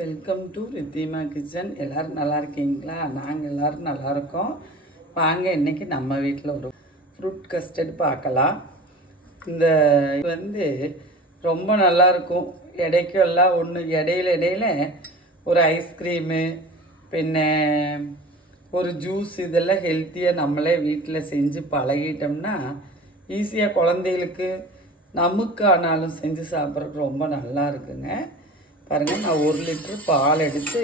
Welcome to Ridhima kitchen. எல்லோரும் நல்லா இருக்கீங்களா? நாங்கள் எல்லோரும் நல்லா இருக்கோம். வாங்க இன்றைக்கி நம்ம வீட்டில் ஒரு ஃப்ரூட் கஸ்டர்ட் பார்க்கலாம். இந்த வந்து ரொம்ப நல்லாயிருக்கும். இடைக்கும் எல்லாம் ஒன்று இடையில ஒரு ஐஸ்கிரீமு பின்ன ஒரு ஜூஸ் இதெல்லாம் ஹெல்த்தியாக நம்மளே வீட்டில் செஞ்சு பழகிட்டோம்னா ஈஸியாக குழந்தைகளுக்கு நமக்கு ஆனாலும் செஞ்சு சாப்பிட்றதுக்கு ரொம்ப நல்லா இருக்குங்க. பாருங்கள், நான் 1 லிட்ரு பால் எடுத்து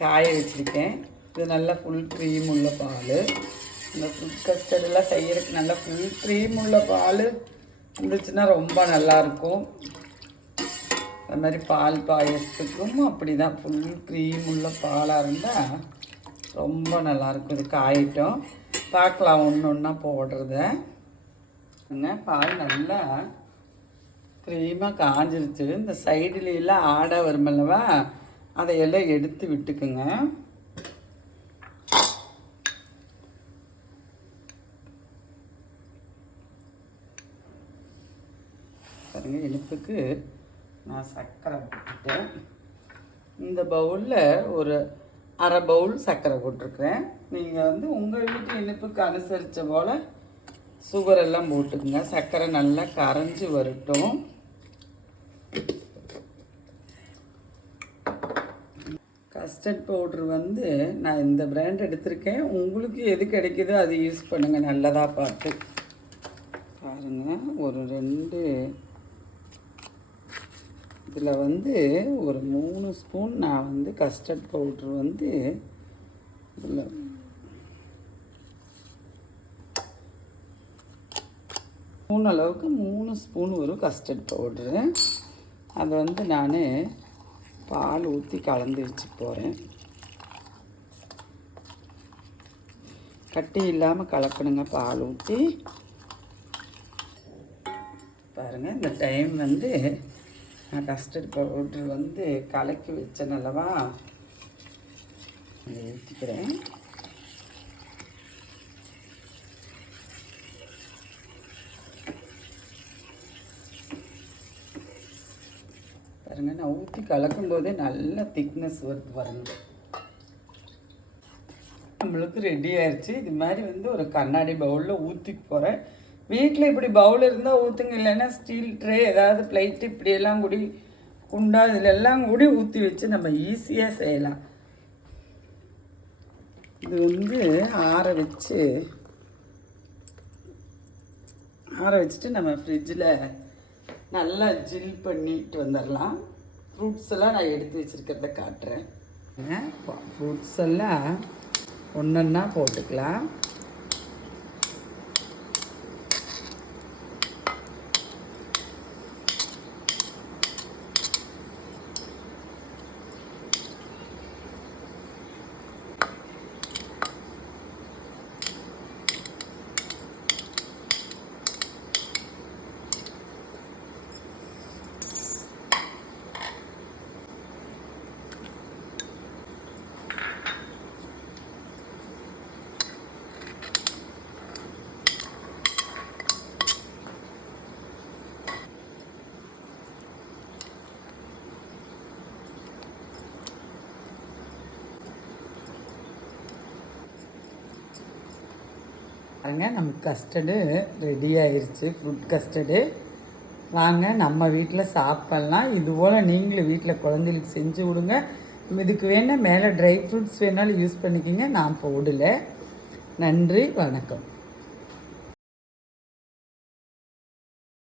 காய வச்சுருக்கேன். இது நல்லா ஃபுல் க்ரீம் உள்ள பால். இந்த ஃப்ரூட் கஸ்டர்டெல்லாம் செய்கிறதுக்கு நல்லா ஃபுல் க்ரீம் உள்ள பால் இருந்துச்சுன்னா ரொம்ப நல்லாயிருக்கும். அது மாதிரி பால் பாயசத்துக்கும் அப்படி தான் ஃபுல் க்ரீம் உள்ள பாலாக இருந்தால் ரொம்ப நல்லாயிருக்கும். இது காயிட்டோம் பார்க்கலாம் ஒன்று ஒன்றா போடுறத. பால் நல்லா க்ரீமாக காஞ்சிருச்சு. இந்த சைடுலாம் ஆடை வருமல்லவா, அதையெல்லாம் எடுத்து விட்டுக்குங்க. பாருங்க, இனிப்புக்கு நான் சர்க்கரை போட்டுட்டேன். இந்த பவுலில் ஒரு அரை பவுல் சர்க்கரை போட்டிருக்கிறேன். நீங்கள் உங்கள் வீட்டு இனிப்புக்கு அனுசரித்த போல் சுகரெல்லாம் போட்டுக்குங்க. சர்க்கரை நல்லா கரைஞ்சி வரட்டும். கஸ்டர்ட் பவுட்ரு நான் இந்த பிராண்ட் எடுத்திருக்கேன். உங்களுக்கு எது கிடைக்குதோ அது யூஸ் பண்ணுங்கள், நல்லதாக பார்த்து. பாருங்கள், ஒரு 2 இதில் ஒரு 3 ஸ்பூன் நான் கஸ்டர்ட் பவுட்ரு இதில் ஸ்பூன் அளவுக்கு 3 ஸ்பூன் வரும் கஸ்டர்ட் பவுட்ரு. அதை நான் பால் ஊற்றி கலந்து வச்சு போகிறேன். கட்டி இல்லாமல் கலக்கணுங்க பால் ஊற்றி. பாருங்கள், இந்த டைம் நான் கஸ்டர்ட் பவுட்ரு கலக்கி வச்சேன் அல்லவா, அதை ஊற்றிக்கிறேன். பாருங்கள், நான் ஊற்றி கலக்கும் போதே நல்ல திக்னஸ் வருது. பாருங்கள், நம்மளுக்கு ரெடி ஆயிடுச்சு. இது மாதிரி ஒரு கண்ணாடி பவுலில் ஊற்றி போகிறேன். வீட்டில் இப்படி பவுல் இருந்தால் ஊற்றுங்க, இல்லைன்னா ஸ்டீல் ட்ரே ஏதாவது பிளேட்டு இப்படியெல்லாம் கூடி குண்டா இதிலெல்லாம் கூடி ஊற்றி வச்சு நம்ம ஈஸியாக செய்யலாம். இது ஆற வச்சுட்டு நம்ம ஃப்ரிட்ஜில் நல்லா ஜில் பண்ணிட்டு வந்துடலாம். ஃப்ரூட்ஸ் எல்லாம் நான் எடுத்து வச்சுருக்கிறத காட்டுறேன். ஃப்ரூட்ஸ் எல்லாம் ஒன்றா போட்டுக்கலாம். பாருங்க, நமக்கு கஸ்டர்டு ரெடி ஆயிடுச்சு. ஃப்ரூட் கஸ்டர்டு வாங்க நம்ம வீட்டில் சாப்பிட்லாம். இதுபோல் நீங்களும் வீட்டில் குழந்தைகளுக்கு செஞ்சு விடுங்க. இதுக்கு வேணால் மேலே ட்ரை ஃப்ரூட்ஸ் வேணாலும் யூஸ் பண்ணிக்கிங்க. நான் போடலை. நன்றி, வணக்கம்.